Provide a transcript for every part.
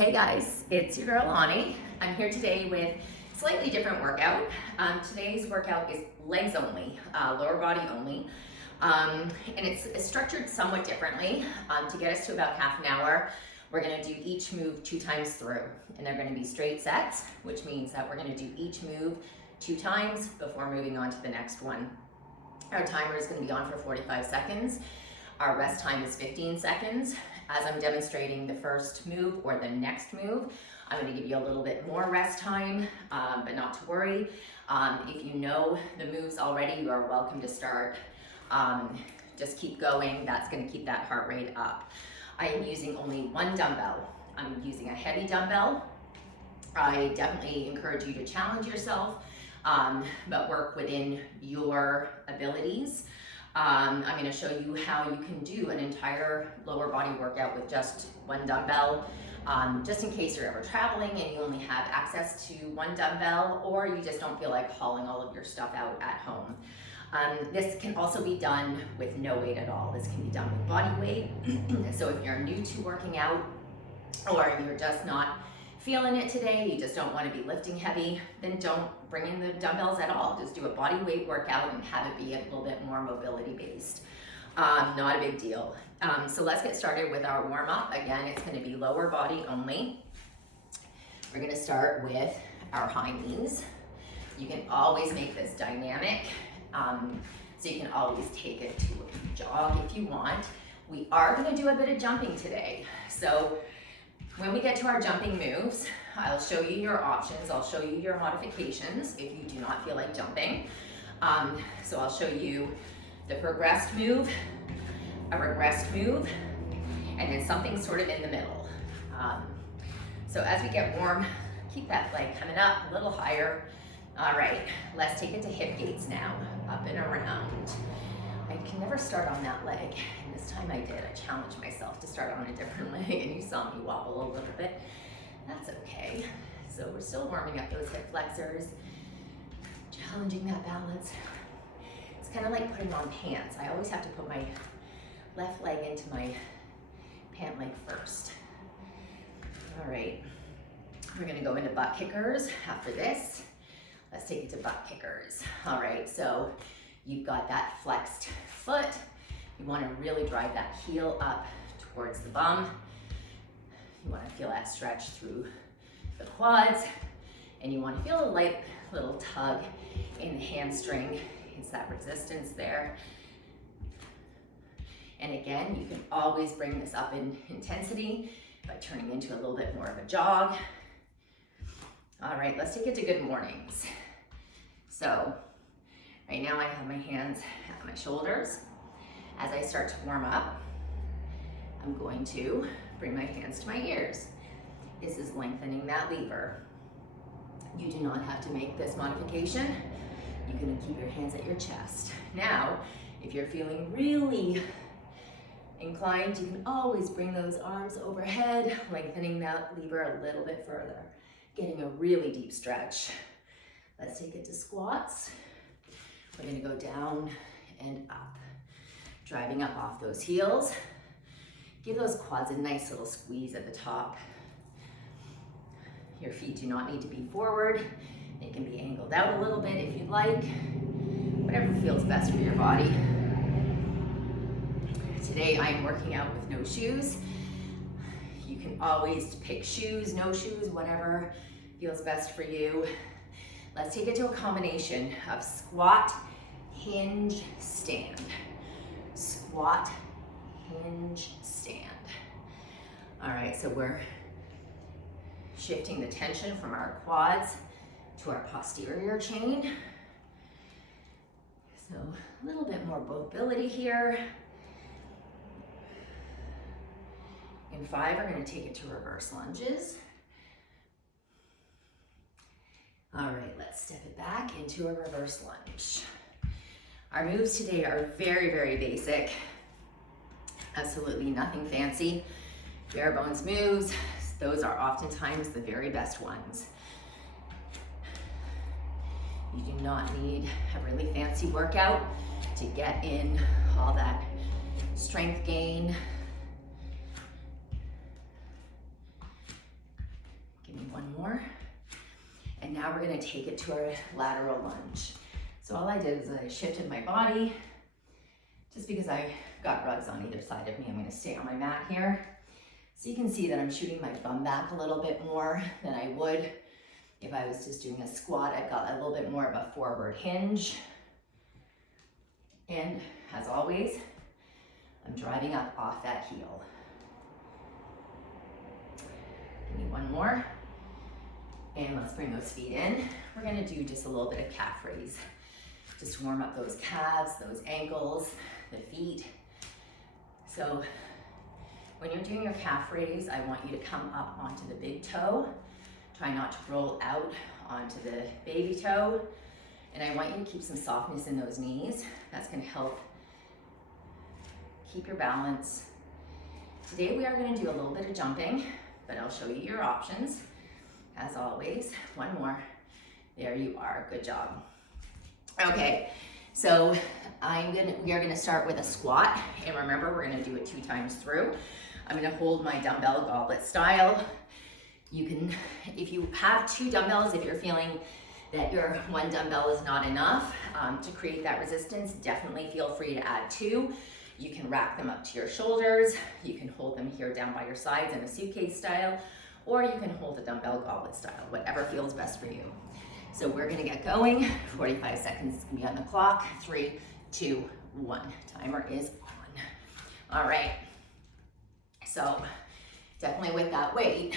Hey guys, it's your girl Lonnie. I'm here today with a slightly different workout. Today's workout is legs only, lower body only. And it's structured somewhat differently. To get us to about half an hour, we're gonna do each move 2 times through. And they're gonna be straight sets, which means that we're gonna do each move 2 times before moving on to the next one. Our timer is gonna be on for 45 seconds. Our rest time is 15 seconds. As I'm demonstrating the first move or the next move, I'm gonna give you a little bit more rest time, but not to worry. If you know the moves already, you are welcome to start. Just keep going. That's gonna keep that heart rate up. I am using only 1 dumbbell. I'm using a heavy dumbbell. I definitely encourage you to challenge yourself, but work within your abilities. I'm going to show you how you can do an entire lower body workout with just 1 dumbbell, just in case you're ever traveling and you only have access to 1 dumbbell, or you just don't feel like hauling all of your stuff out at home. This can also be done with no weight at all. This can be done with body weight. So if you're new to working out, or you're just not feeling it today, you just don't want to be lifting heavy, then don't bring in the dumbbells at all. Just do a body weight workout and have it be a little bit more mobility based. Not a big deal. So let's get started with our warm up. Again, it's going to be lower body only. We're going to start with our high knees. You can always make this dynamic. So you can always take it to a jog if you want. We are going to do a bit of jumping today. So when we get to our jumping moves, I'll show you your options. I'll show you your modifications if you do not feel like jumping. So I'll show you the progressed move, a regressed move, and then something sort of in the middle. So as we get warm, keep that leg coming up a little higher. All right, let's take it to hip gates now, up and around. I can never start on that leg, and this time I did. I challenged myself to start on a different leg, and you saw me wobble a little bit. That's okay. So we're still warming up those hip flexors, challenging that balance. It's kind of like putting on pants. I always have to put my left leg into my pant leg first. All right, we're gonna go into butt kickers after this. Let's take it to butt kickers. All right, so you've got that flexed foot. You want to really drive that heel up towards the bum. You want to feel that stretch through the quads, and you want to feel a light little tug in the hamstring. It's that resistance there. And again, you can always bring this up in intensity by turning into a little bit more of a jog. All right, let's take it to good mornings. So right now I have my hands at my shoulders. As I start to warm up, I'm going to bring my hands to my ears. This is lengthening that lever. You do not have to make this modification. You're gonna keep your hands at your chest. Now, if you're feeling really inclined, you can always bring those arms overhead, lengthening that lever a little bit further, getting a really deep stretch. Let's take it to squats. We're gonna go down and up, driving up off those heels. Give those quads a nice little squeeze at the top. Your feet do not need to be forward. They can be angled out a little bit if you'd like. Whatever feels best for your body. Today I am working out with no shoes. You can always pick shoes, no shoes, whatever feels best for you. Let's take it to a combination of squat, hinge, stand. Squat, hinge, stand. All right, so we're shifting the tension from our quads to our posterior chain. So a little bit more mobility here. In 5, we're going to take it to reverse lunges. All right, let's step it back into a reverse lunge. Our moves today are very, very basic. Absolutely nothing fancy. Bare bones moves. Those are oftentimes the very best ones. You do not need a really fancy workout to get in all that strength gain. one more. And now we're gonna take it to our lateral lunge. So all I did is I shifted my body. Just because I got rugs on either side of me, I'm gonna stay on my mat here. So you can see that I'm shooting my bum back a little bit more than I would if I was just doing a squat. I've got a little bit more of a forward hinge. And as always, I'm driving up off that heel. Give me one more. And let's bring those feet in. We're gonna do just a little bit of calf raise. Just to warm up those calves, those ankles, the feet. So when you're doing your calf raise, I want you to come up onto the big toe. Try not to roll out onto the baby toe. And I want you to keep some softness in those knees. That's gonna help keep your balance. Today we are gonna do a little bit of jumping, but I'll show you your options. As always, one more. There you are, good job. Okay, so we are gonna start with a squat, and remember, we're gonna do it 2 times through. I'm gonna hold my dumbbell goblet style. You can, if you have 2 dumbbells, if you're feeling that your 1 dumbbell is not enough to create that resistance, definitely feel free to add 2. You can rack them up to your shoulders. You can hold them here down by your sides in a suitcase style, or you can hold a dumbbell goblet style, whatever feels best for you. So we're gonna get going. 45 seconds is gonna be on the clock. 3, 2, 1. Timer is on. All right. So definitely with that weight,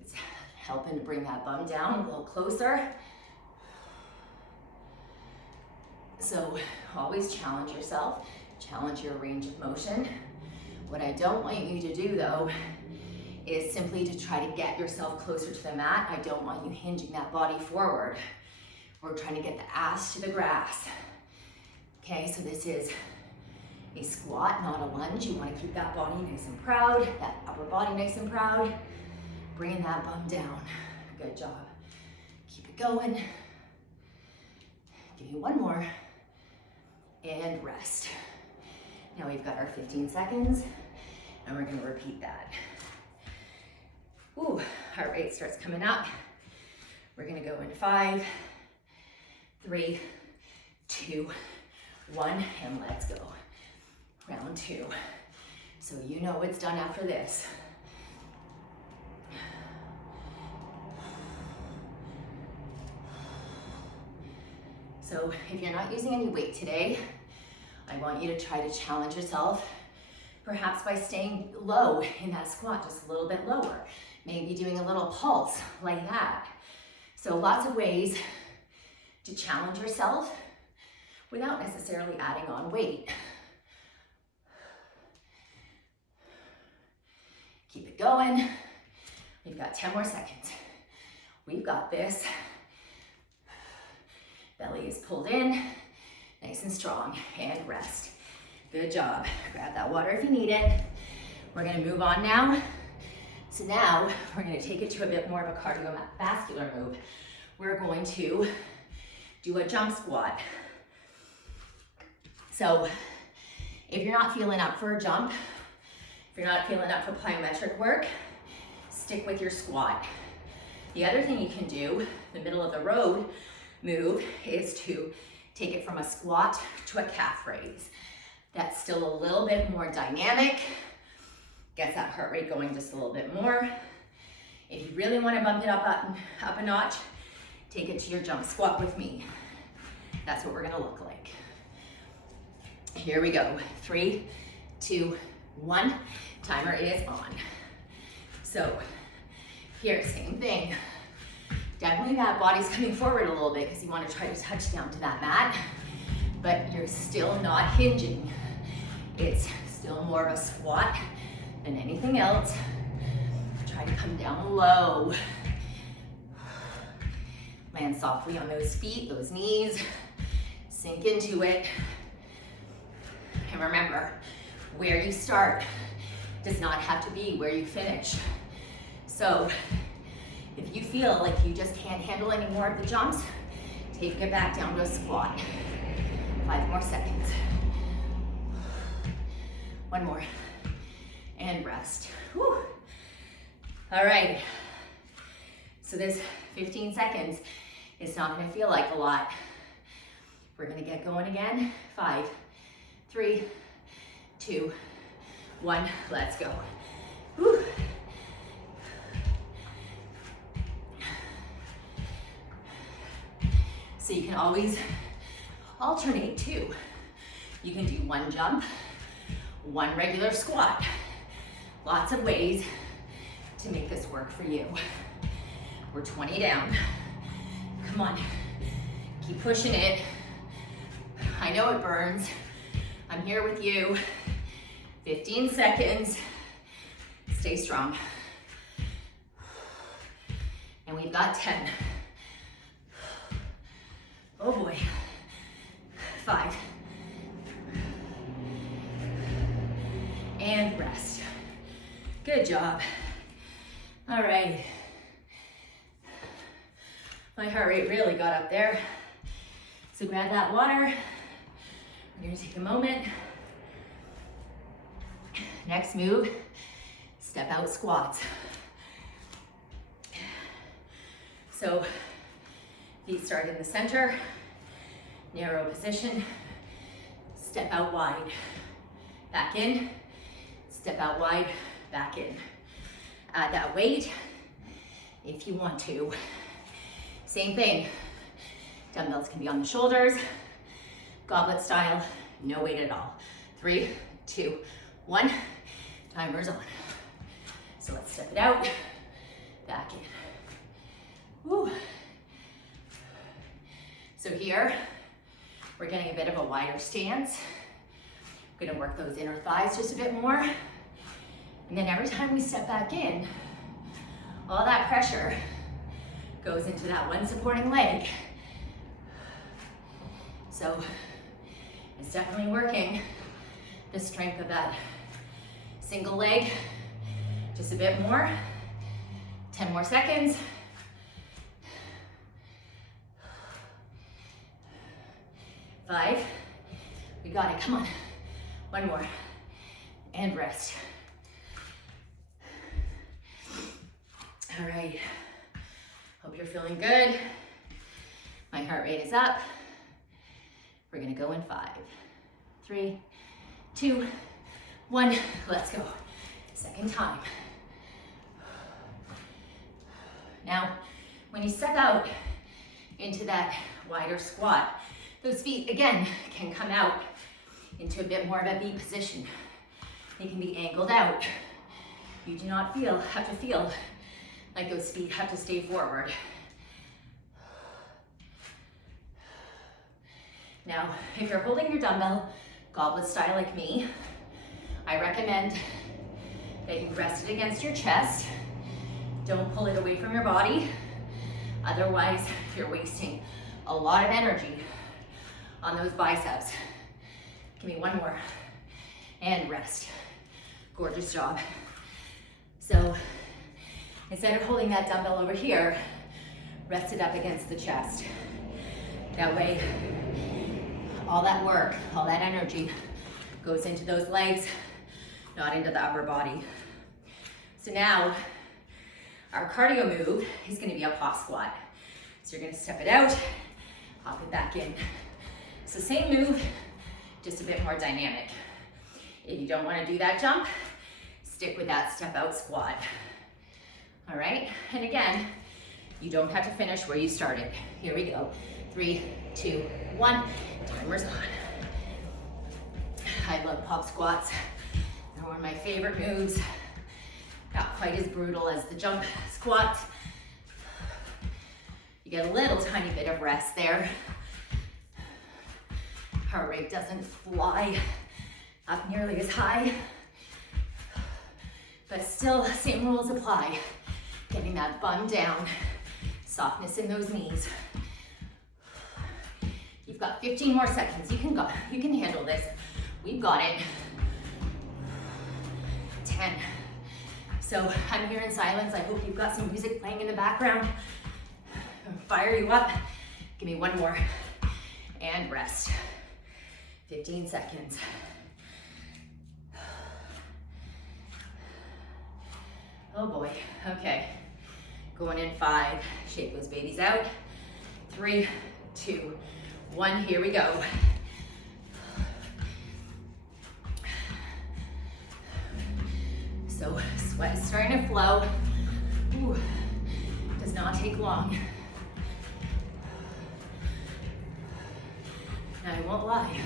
it's helping to bring that bum down a little closer. So always challenge yourself, challenge your range of motion. What I don't want you to do though is simply to try to get yourself closer to the mat. I don't want you hinging that body forward. We're trying to get the ass to the grass. Okay, so this is a squat, not a lunge. You want to keep that body nice and proud, that upper body nice and proud. Bringing that bum down. Good job. Keep it going. Give me one more. And rest. Now we've got our 15 seconds, and we're gonna repeat that. Ooh, heart rate starts coming up. We're gonna go in 5, 3, 2, 1, and let's go. Round 2. So you know it's done after this. So if you're not using any weight today, I want you to try to challenge yourself, perhaps by staying low in that squat, just a little bit lower. Maybe doing a little pulse like that. So lots of ways to challenge yourself without necessarily adding on weight. Keep it going. We've got 10 more seconds. We've got this. Belly is pulled in, nice and strong, and rest. Good job. Grab that water if you need it. We're gonna move on now. So now we're gonna take it to a bit more of a cardiovascular move. We're going to do a jump squat. So if you're not feeling up for a jump, if you're not feeling up for plyometric work, stick with your squat. The other thing you can do, the middle of the road move, is to take it from a squat to a calf raise. That's still a little bit more dynamic, gets that heart rate going just a little bit more. If you really want to bump it up a notch, take it to your jump squat with me. That's what we're gonna look like. Here we go. 3, 2, 1. Timer is on. So here, same thing. Definitely that body's coming forward a little bit because you want to try to touch down to that mat, but you're still not hinging. It's still more of a squat than anything else. Try to come down low. Land softly on those feet, those knees. Sink into it. And remember, where you start does not have to be where you finish. So if you feel like you just can't handle any more of the jumps, take it back down to a squat. 5 more seconds. 1 more. And rest. Whew. All right. So this 15 seconds is not gonna feel like a lot. We're gonna get going again. 5, 3, 2, 1, let's go. Whew. So you can always alternate too. You can do one jump, one regular squat. Lots of ways to make this work for you. We're 20 down. Come on, keep pushing it. I know it burns. I'm here with you. 15 seconds. Stay strong. And we've got 10. Oh boy. 5. And rest. Good job. All right. My heart rate really got up there. So grab that water. We're gonna take a moment. Next move, step out squats. So feet start in the center, narrow position, step out wide, back in, step out wide, back in. Add that weight if you want to. Same thing, dumbbells can be on the shoulders, goblet style, no weight at all. 3, 2, 1, timer's on. So let's step it out, back in. Woo. So here, we're getting a bit of a wider stance. We're gonna work those inner thighs just a bit more. And then every time we step back in, all that pressure goes into that one supporting leg. So it's definitely working the strength of that single leg. Just a bit more. 10 more seconds. 5. We got it, come on. 1 more. And rest. All right. Hope you're feeling good. My heart rate is up. We're gonna go in 5, 3, 2, 1. Let's go. Second time. Now, when you step out into that wider squat, those feet, again, can come out into a bit more of a V position. They can be angled out. You do not have to feel like those feet have to stay forward. Now, if you're holding your dumbbell goblet style like me, I recommend that you rest it against your chest. Don't pull it away from your body. Otherwise, you're wasting a lot of energy on those biceps. Give me 1 more. And rest. Gorgeous job. So instead of holding that dumbbell over here, rest it up against the chest. That way, all that work, all that energy goes into those legs, not into the upper body. So now, our cardio move is gonna be a hop squat. So you're gonna step it out, hop it back in. So same move, just a bit more dynamic. If you don't wanna do that jump, stick with that step out squat. All right, and again, you don't have to finish where you started. Here we go. 3, 2, 1, timer's on. I love pop squats. They're one of my favorite moves. Not quite as brutal as the jump squat. You get a little tiny bit of rest there. Heart rate doesn't fly up nearly as high, but still, same rules apply. Getting that bum down, softness in those knees. You've got 15 more seconds. You can go. You can handle this. We've got it. 10. So I'm here in silence. I hope you've got some music playing in the background. Fire you up. Give me 1 more. And rest. 15 seconds. Oh boy. Okay. Going in 5, shake those babies out. 3, 2, 1, here we go. So sweat is starting to flow. Ooh, does not take long. And I won't lie,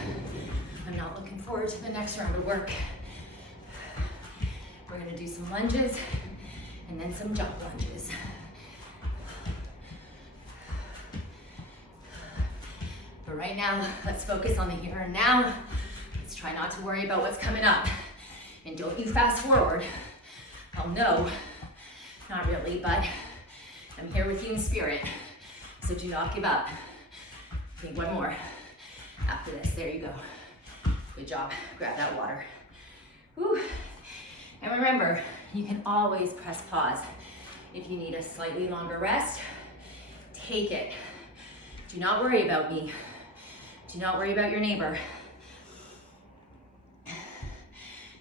I'm not looking forward to the next round of work. We're gonna do some lunges and then some jump lunges. But right now, let's focus on the here and now. Let's try not to worry about what's coming up. And don't you fast forward. Oh no, not really, but I'm here with you in spirit. So do not give up. Need one more after this. There you go. Good job. Grab that water. Whew. And remember, you can always press pause. If you need a slightly longer rest, take it. Do not worry about me. Do not worry about your neighbor.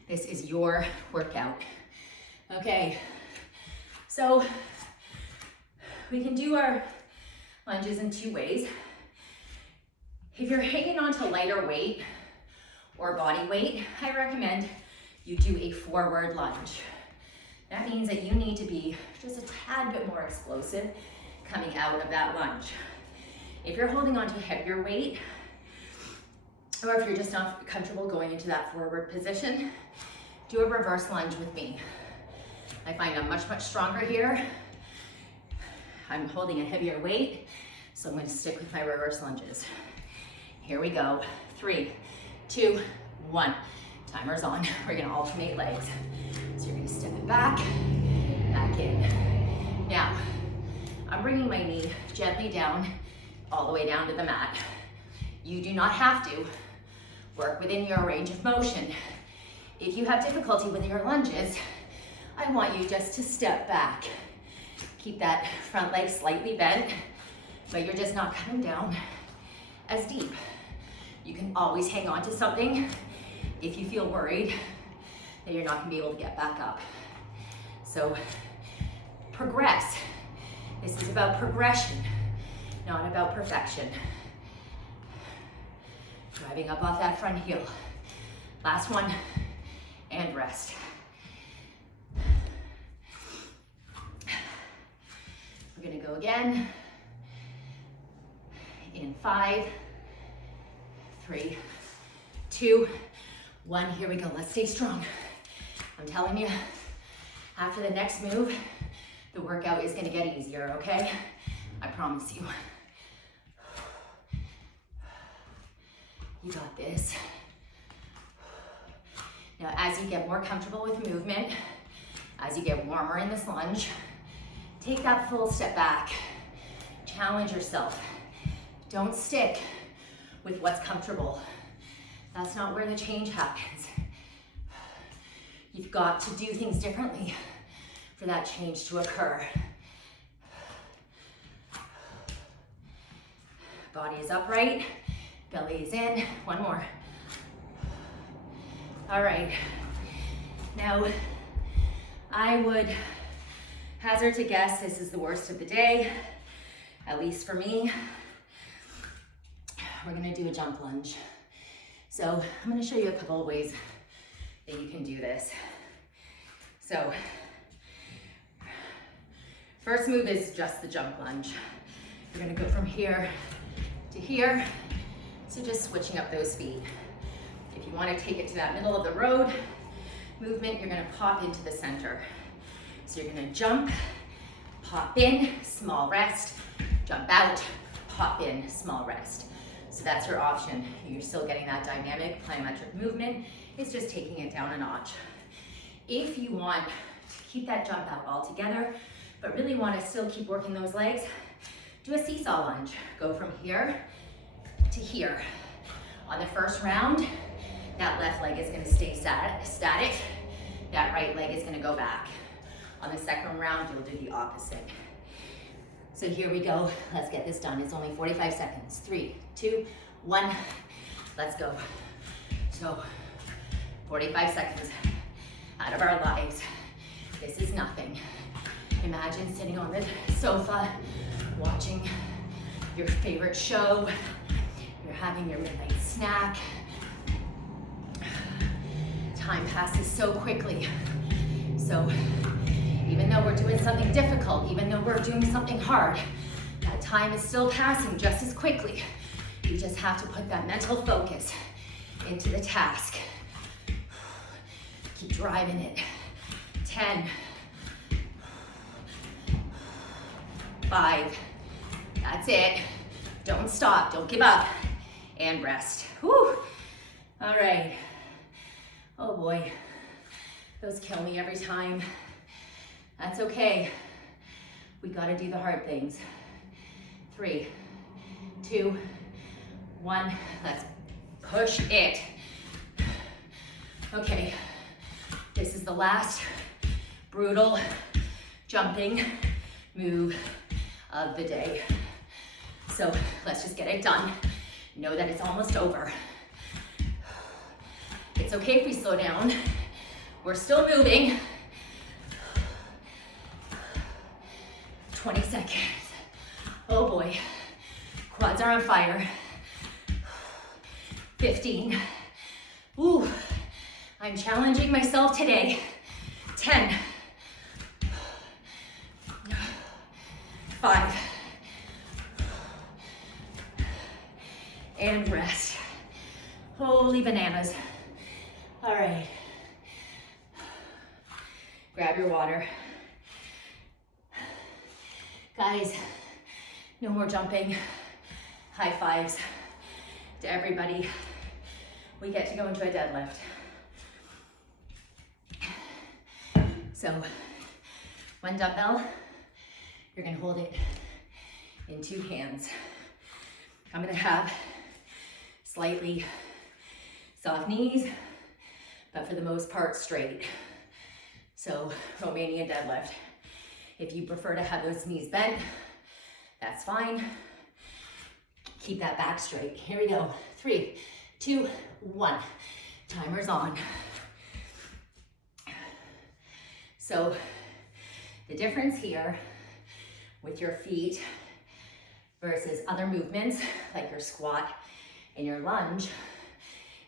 This is your workout. Okay, so we can do our lunges in 2 ways. If you're hanging on to lighter weight or body weight, I recommend you do a forward lunge. That means that you need to be just a tad bit more explosive coming out of that lunge. If you're holding on to heavier weight, or if you're just not comfortable going into that forward position, do a reverse lunge with me. I find I'm much, much stronger here. I'm holding a heavier weight, so I'm gonna stick with my reverse lunges. Here we go. 3, 2, 1. Timer's on. We're gonna alternate legs. So you're gonna step it back in. Now, I'm bringing my knee gently down, all the way down to the mat. You do not have to work within your range of motion. If you have difficulty with your lunges, I want you just to step back. Keep that front leg slightly bent, but you're just not coming down as deep. You can always hang on to something if you feel worried that you're not gonna be able to get back up. So progress. This is about progression, not about perfection. Driving up off that front heel. Last one, and rest. We're gonna go again. In 5, 3, 2, 1, here we go. Let's stay strong. I'm telling you, after the next move, the workout is gonna get easier, okay? I promise you. You got this. Now, as you get more comfortable with movement, as you get warmer in this lunge, take that full step back. Challenge yourself. Don't stick with what's comfortable. That's not where the change happens. You've got to do things differently for that change to occur. Body is upright, belly is in. One more. All right. Now, I would hazard to guess this is the worst of the day, at least for me. We're gonna do a jump lunge. So I'm gonna show you a couple of ways that you can do this. So, first move is just the jump lunge. You're gonna go from here to here, so just switching up those feet. If you wanna take it to that middle of the road movement, you're gonna pop into the center. So you're gonna jump, pop in, small rest, jump out, pop in, small rest. So that's your option. You're still getting that dynamic plyometric movement. It's just taking it down a notch. If you want to keep that jump out altogether, but really want to still keep working those legs, do a seesaw lunge. Go from here to here. On the first round, that left leg is going to stay static. That right leg is going to go back. On the second round, you'll do the opposite. So here we go. Let's get this done. It's only 45 seconds. 3, 2, 1. Let's go. So 45 seconds out of our lives. This is nothing. Imagine Imagine sitting on the sofa, watching your favorite show. You're having your midnight snack. Time passes so quickly. So even though we're doing something difficult, even though we're doing something hard, that time is still passing just as quickly. You just have to put that mental focus into the task. Keep driving it. 10, 5, that's it. Don't stop, don't give up, and rest. Whew. All right. Oh boy, those kill me every time. That's okay. We gotta do the hard things. 3, 2, 1, let's push it. Okay, this is the last brutal jumping move of the day. So let's just get it done. Know that it's almost over. It's okay if we slow down. We're still moving. 20 seconds. Oh boy, quads are on fire. 15. Ooh, I'm challenging myself today. 10. 5. And rest. Holy bananas. All right. Grab your water. Guys, no more jumping. High fives to everybody. We get to go into a deadlift. So, one dumbbell, you're gonna hold it in 2 hands. I'm gonna have slightly soft knees, but for the most part, straight. So, Romanian deadlift. If you prefer to have those knees bent, that's fine. Keep that back straight. Here we go. 3, 2, 1. Timer's on. So the difference here with your feet versus other movements like your squat and your lunge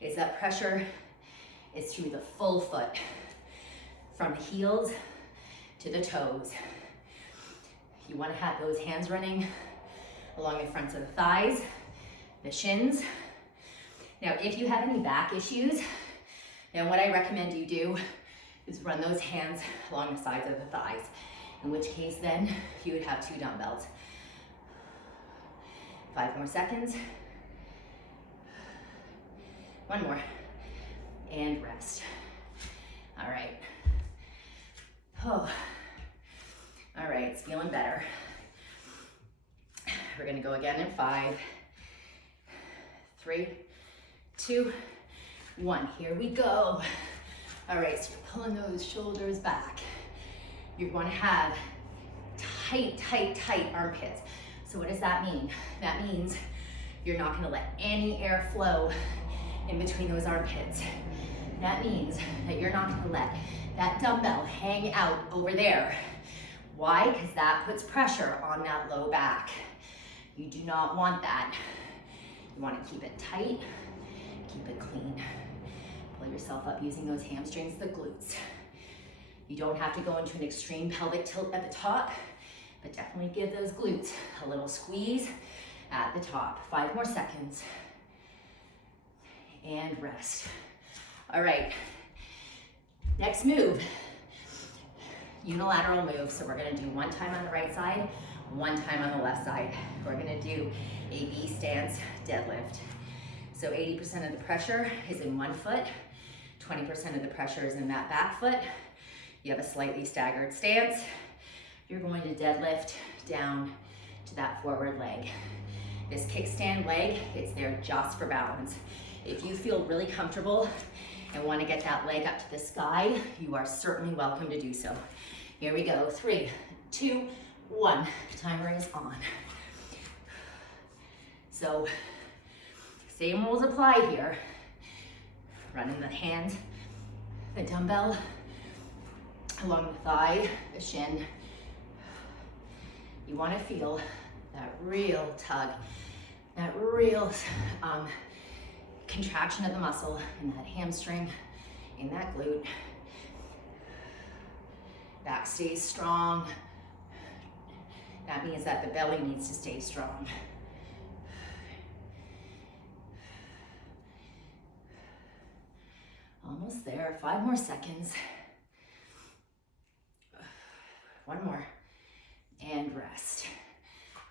is that pressure is through the full foot, from the heels to the toes. You want to have those hands running along the fronts of the thighs, the shins. Now, if you have any back issues, then what I recommend you do is run those hands along the sides of the thighs, in which case then you would have 2 dumbbells. 5 more seconds. 1 more, and rest. All right. Oh. All right, it's feeling better. We're gonna go again in 5, 3, 2, 1. Here we go. All right, so you're pulling those shoulders back. You're going to have tight, tight, tight armpits. So what does that mean? That means you're not going to let any air flow in between those armpits. That means that you're not going to let that dumbbell hang out over there. Why? Because that puts pressure on that low back. You do not want that. You want to keep it tight, keep it clean. Pull yourself up using those hamstrings, the glutes. You don't have to go into an extreme pelvic tilt at the top, but definitely give those glutes a little squeeze at the top. 5 more seconds. And rest. All right, next move, unilateral move. So we're gonna do 1 time on the right side, 1 time on the left side. We're gonna do a V stance deadlift. So 80% of the pressure is in one foot, 20% of the pressure is in that back foot. You have a slightly staggered stance. You're going to deadlift down to that forward leg. This kickstand leg, it's there just for balance. If you feel really comfortable and want to get that leg up to the sky, you are certainly welcome to do so. Here we go. 3, 2, 1. Timer is on. So, same rules apply here. Running the hand, the dumbbell, along the thigh, the shin, You want to feel that real tug, that real contraction of the muscle in that hamstring, in that glute. Back stays strong. That means that the belly needs to stay strong. Almost there, 5 more seconds. One more, and rest.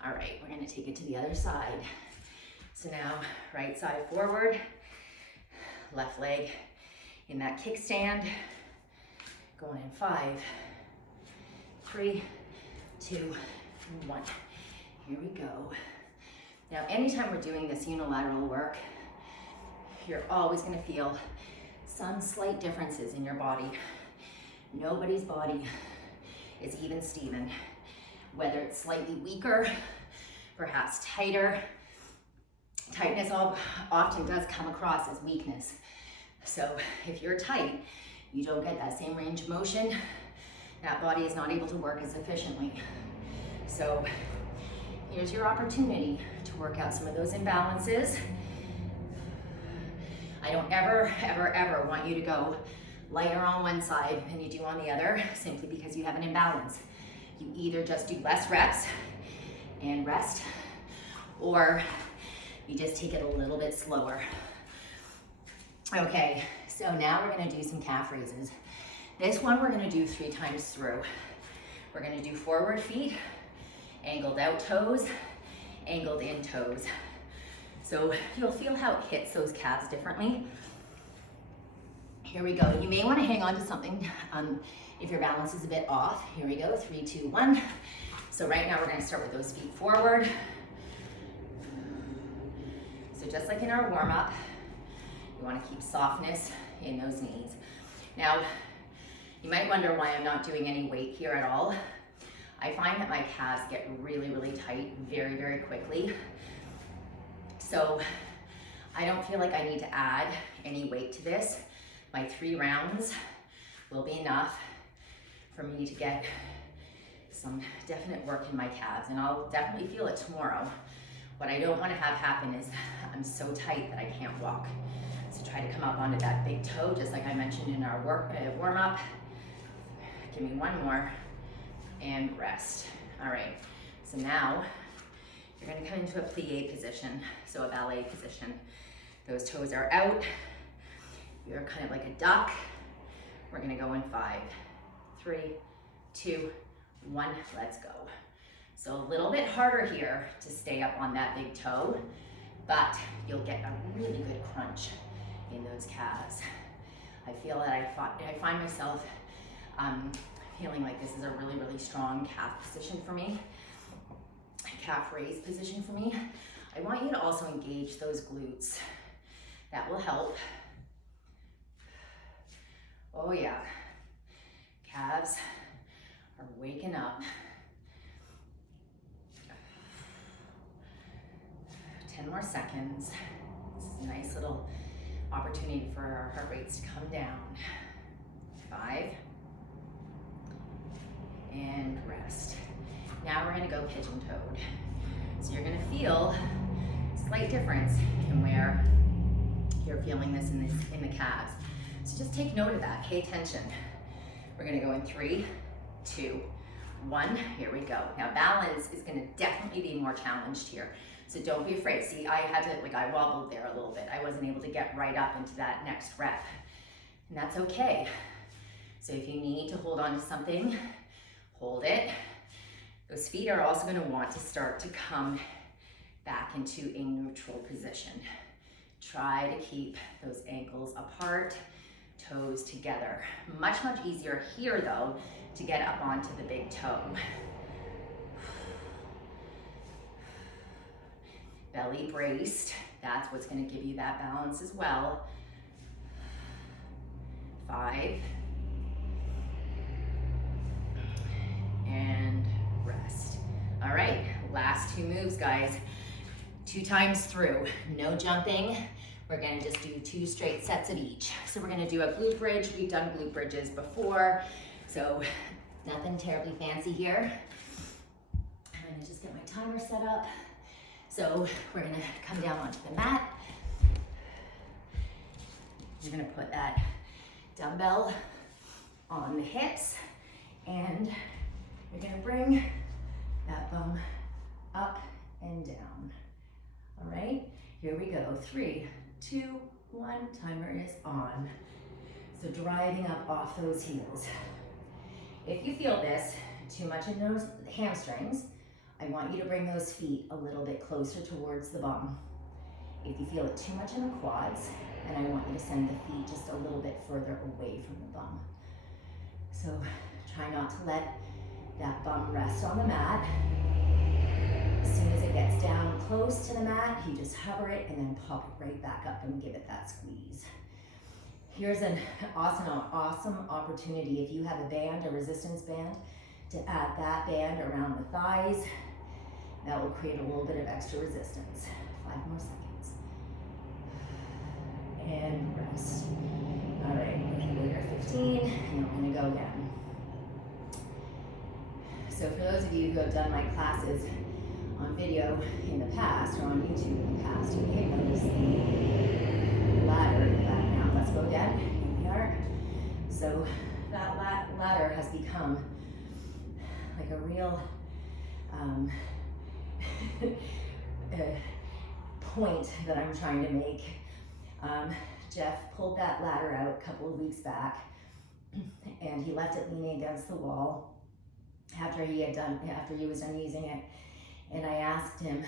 All right, we're gonna take it to the other side. So now, right side forward, left leg in that kickstand. Going in 5, 3, 2, 1. Here we go. Now, anytime we're doing this unilateral work, you're always gonna feel some slight differences in your body. Nobody's body is even Steven. Whether it's slightly weaker, perhaps tighter. Tightness often does come across as weakness. So if you're tight, you don't get that same range of motion. That body is not able to work as efficiently. So here's your opportunity to work out some of those imbalances. I don't ever, ever, ever want you to go lighter on one side than you do on the other, simply because you have an imbalance. You either just do less reps and rest, or you just take it a little bit slower. Okay, so now we're gonna do some calf raises. This one we're gonna do 3 times through. We're gonna do forward feet, angled out toes, angled in toes. So you'll feel how it hits those calves differently. Here we go. You may want to hang on to something if your balance is a bit off. Here we go, 3, 2, 1. So right now we're going to start with those feet forward. So just like in our warm-up, you want to keep softness in those knees. Now, you might wonder why I'm not doing any weight here at all. I find that my calves get really, really tight very, very quickly. So I don't feel like I need to add any weight to this. My 3 rounds will be enough for me to get some definite work in my calves, and I'll definitely feel it tomorrow. What I don't want to have happen is I'm so tight that I can't walk. So try to come up onto that big toe, just like I mentioned in our warm-up. Give me 1 more, and rest. All right, so now you're gonna come into a plie position, so a ballet position. Those toes are out. You're kind of like a duck. We're gonna go in 5, 3, 2, 1, let's go. So a little bit harder here to stay up on that big toe, but you'll get a really good crunch in those calves. I feel that I find myself feeling like this is a really, really strong calf position for me. Calf raise position for me. I want you to also engage those glutes. That will help. Oh yeah, calves are waking up. 10 more seconds. This is a nice little opportunity for our heart rates to come down. 5, and rest. Now we're gonna go pigeon-toed. So you're gonna feel a slight difference in where you're feeling this in the calves. So just take note of that, pay attention. We're gonna go in 3, 2, 1, here we go. Now balance is gonna definitely be more challenged here. So don't be afraid. See, I wobbled there a little bit. I wasn't able to get right up into that next rep. And that's okay. So if you need to hold on to something, hold it. Those feet are also gonna want to start to come back into a neutral position. Try to keep those ankles apart, toes together. Much, much easier here though to get up onto the big toe. Belly braced, that's what's gonna give you that balance as well. 5, and rest. All right, last 2 moves, guys. 2 times through, no jumping. We're gonna just do 2 straight sets of each. So we're gonna do a glute bridge. We've done glute bridges before, so nothing terribly fancy here. gonna just get my timer set up. So we're gonna come down onto the mat. You're gonna put that dumbbell on the hips, and you're gonna bring that bum up and down. All right, here we go. 3, 2, 1, timer is on. So driving up off those heels. If you feel this too much in those hamstrings, I want you to bring those feet a little bit closer towards the bum. If you feel it too much in the quads, then I want you to send the feet just a little bit further away from the bum. So try not to let that bum rest on the mat. As soon as it gets down close to the mat, you just hover it and then pop it right back up and give it that squeeze. Here's an awesome opportunity if you have a band, a resistance band, to add that band around the thighs. That will create a little bit of extra resistance. 5 more seconds. And rest. All right, we're 15, and I'm gonna go again. So for those of you who have done my classes on video in the past, or on YouTube in the past, you may have noticed the ladder in the background. Let's go again. Here we are. So that ladder has become like a real point that I'm trying to make. Jeff pulled that ladder out a couple of weeks back, and he left it leaning against the wall after he was done using it. And I asked him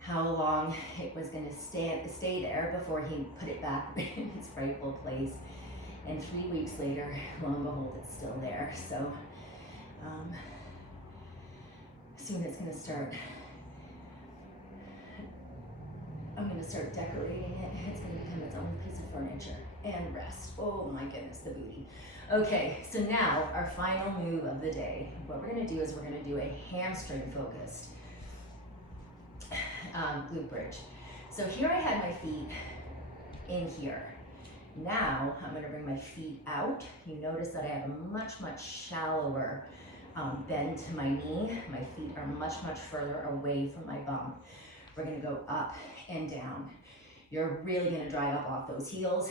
how long it was going to stay there before he put it back in its rightful place. And 3 weeks later, lo and behold, it's still there. So soon it's going to start. I'm going to start decorating it. It's going to become its own piece of furniture. And rest. Oh my goodness, the booty. Okay, so now our final move of the day. What we're going to do is we're going to do a hamstring focused glute bridge. So here I had my feet in here. Now I'm going to bring my feet out. You notice that I have a much shallower bend to my knee. My feet are much further away from my bum. We're going to go up and down. You're really going to drive up off those heels.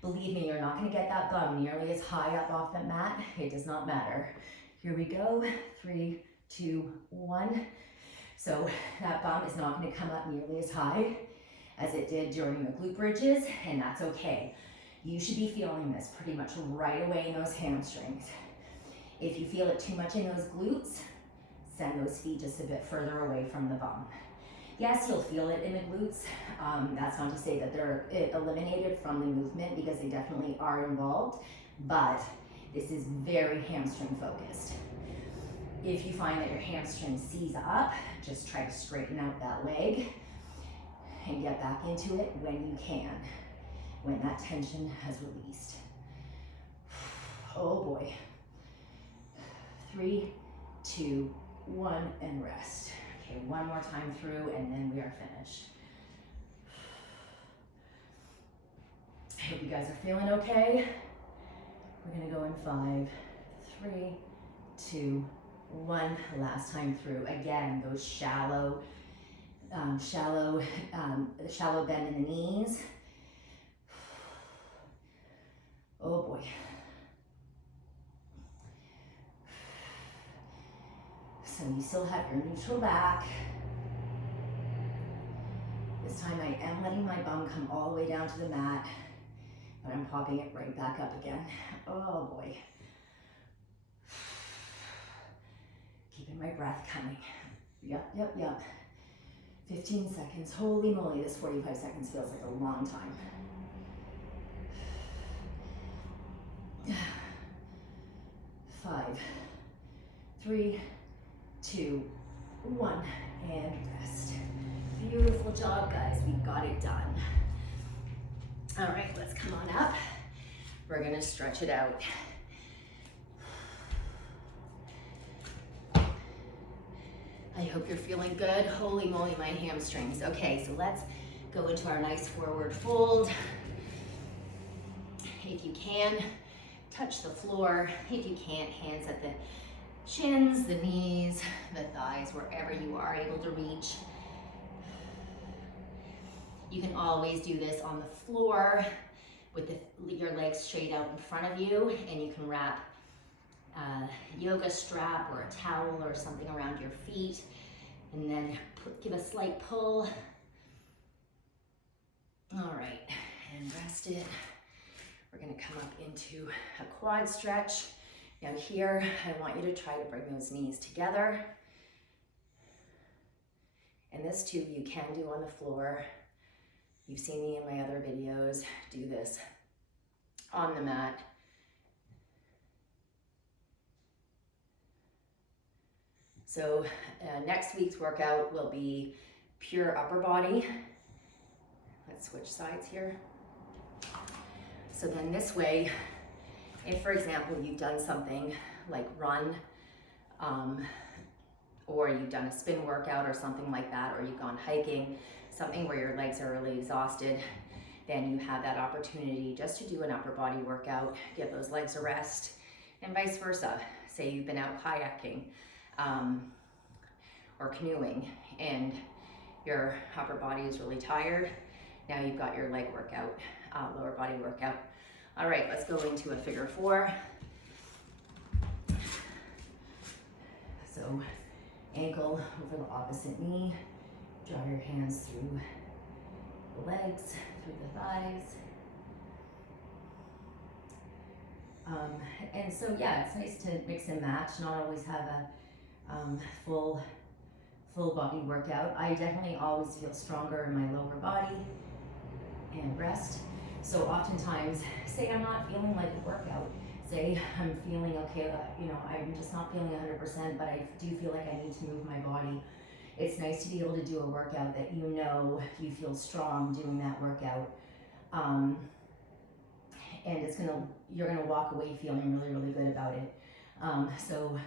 Believe me, you're not going to get that bum nearly as high up off the mat. It does not matter. Here we go. 3, 2, 1. So that bum is not going to come up nearly as high as it did during the glute bridges, and that's okay. You should be feeling this pretty much right away in those hamstrings. If you feel it too much in those glutes, send those feet just a bit further away from the bum. Yes, you'll feel it in the glutes. That's not to say that they're eliminated from the movement, because they definitely are involved, but this is very hamstring focused. If you find that your hamstring seize up, just try to straighten out that leg and get back into it when you can, when that tension has released. Oh boy. 3, 2, 1, and rest. Okay, one more time through, and then we are finished. I hope you guys are feeling okay. We're gonna go in 5, 3, 2, 1. Last time through. Again, those shallow bend in the knees. Oh boy. So you still have your neutral back. This time I am letting my bum come all the way down to the mat, but I'm popping it right back up again. Oh boy. Keeping my breath coming. Yep. 15 seconds. Holy moly, this 45 seconds feels like a long time. 5, 3, 2, 1, and rest. Beautiful job, guys. We got it done. All right, let's come on up. We're gonna stretch it out. I hope you're feeling good. Holy moly, my hamstrings. Okay, so let's go into our nice forward fold. If you can, touch the floor. If you can't, hands at the shins, the knees, the thighs, wherever you are able to reach. You can always do this on the floor with your legs straight out in front of you, and you can wrap a yoga strap or a towel or something around your feet, and then give a slight pull. All right, and rest it. We're gonna come up into a quad stretch. Now here, I want you to try to bring those knees together. And this too, you can do on the floor. You've seen me in my other videos do this on the mat. So next week's workout will be pure upper body. Let's switch sides here. So then this way, if for example, you've done something like run, or you've done a spin workout or something like that, or you've gone hiking, something where your legs are really exhausted, then you have that opportunity just to do an upper body workout, give those legs a rest, and vice versa. Say you've been out kayaking or canoeing and your upper body is really tired. Now you've got your leg workout, lower body workout. All right, let's go into a figure four. So ankle over the opposite knee, draw your hands through the legs, through the thighs. And so yeah, it's nice to mix and match, not always have a full body workout. I definitely always feel stronger in my lower body and rest. So oftentimes, say I'm not feeling like a workout, say I'm feeling okay, I'm just not feeling 100%, but I do feel like I need to move my body. It's nice to be able to do a workout that you feel strong doing that workout. And you're gonna walk away feeling really, really good about it. So,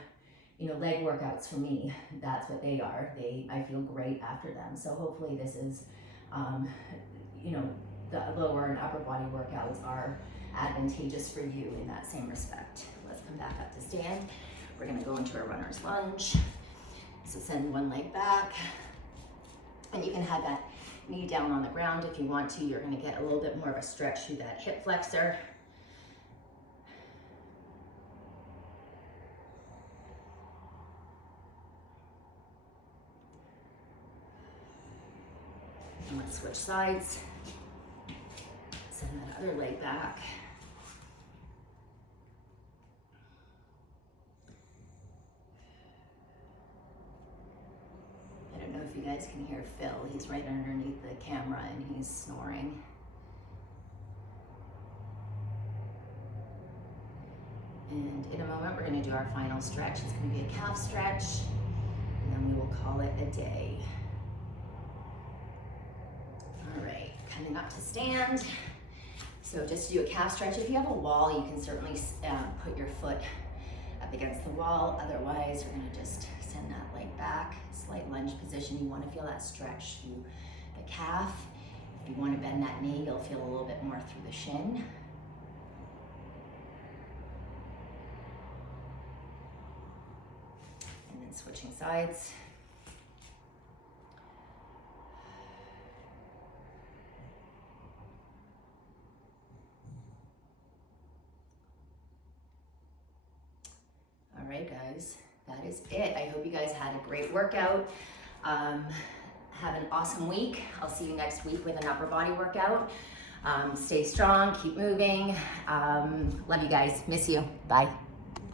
leg workouts for me, that's what they are. I feel great after them. So hopefully this is, the lower and upper body workouts are advantageous for you in that same respect. Let's come back up to stand. We're gonna go into a runner's lunge. So send one leg back, and you can have that knee down on the ground if you want to. You're gonna get a little bit more of a stretch through that hip flexor. And let's switch sides. Send that other leg back. I don't know if you guys can hear Phil. He's right underneath the camera and he's snoring. And in a moment, we're gonna do our final stretch. It's gonna be a calf stretch, and then we will call it a day. All right, coming up to stand. So just to do a calf stretch, if you have a wall, you can certainly put your foot up against the wall. Otherwise, you're gonna just send that leg back, slight lunge position. You wanna feel that stretch through the calf. If you wanna bend that knee, you'll feel a little bit more through the shin. And then switching sides. All right, guys, that is it. I hope you guys had a great workout. Have an awesome week. I'll see you next week with an upper body workout. Stay strong, keep moving. Love you guys, miss you, bye.